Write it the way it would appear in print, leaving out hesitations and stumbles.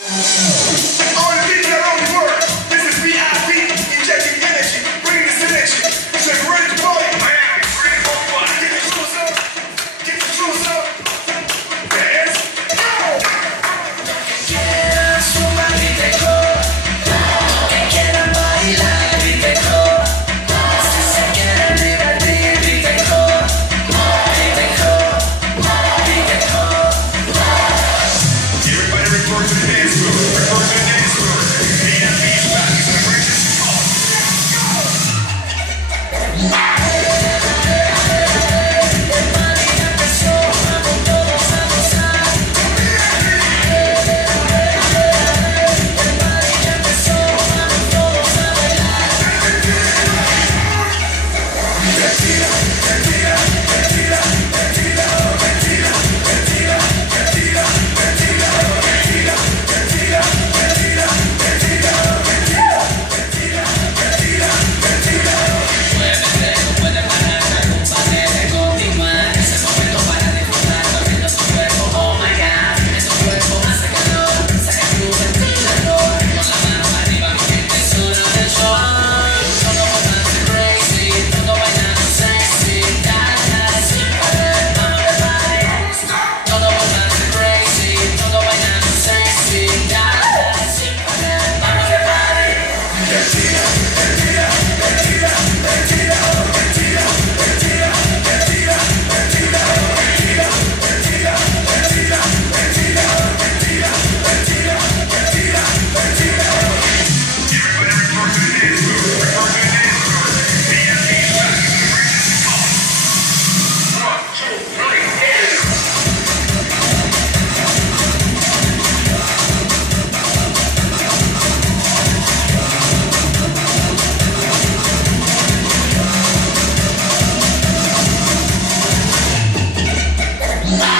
All the people around the world, this is VIP, injecting energy, bringing the synergy. So you ready to party? Miami, ready for what? Get the shoes up, get the shoes up. Let's go! Quiera sumar Viteco, que quieran bailar Viteco, si se quieren divertir Viteco, Viteco, Viteco. Everybody report to the dance floor, report to the dance floor. VIP's back, it's an emergency call. El party empezó, vamos todos a gozar. El party empezó, vamos todos a bailar. No puede parar, la rumba debe continuar. Es el momento para disfrutar, corriendo tu cuerpo. Oh my God, en tu cuerpo hace calor, saca tu ventilador. Con la mano arriba, mi gente es hora del show. Todo volverse crazy, todo bailando sexy. Dale, sin parar, vamos de party. Todo volverse crazy, todo bailando sexy. Dale, sin parar, vamos de party. Everybody report to the dance floor, report to the dance floor. VIP's back, it's an emergency call. 1, 2, 3, yeah. Bye.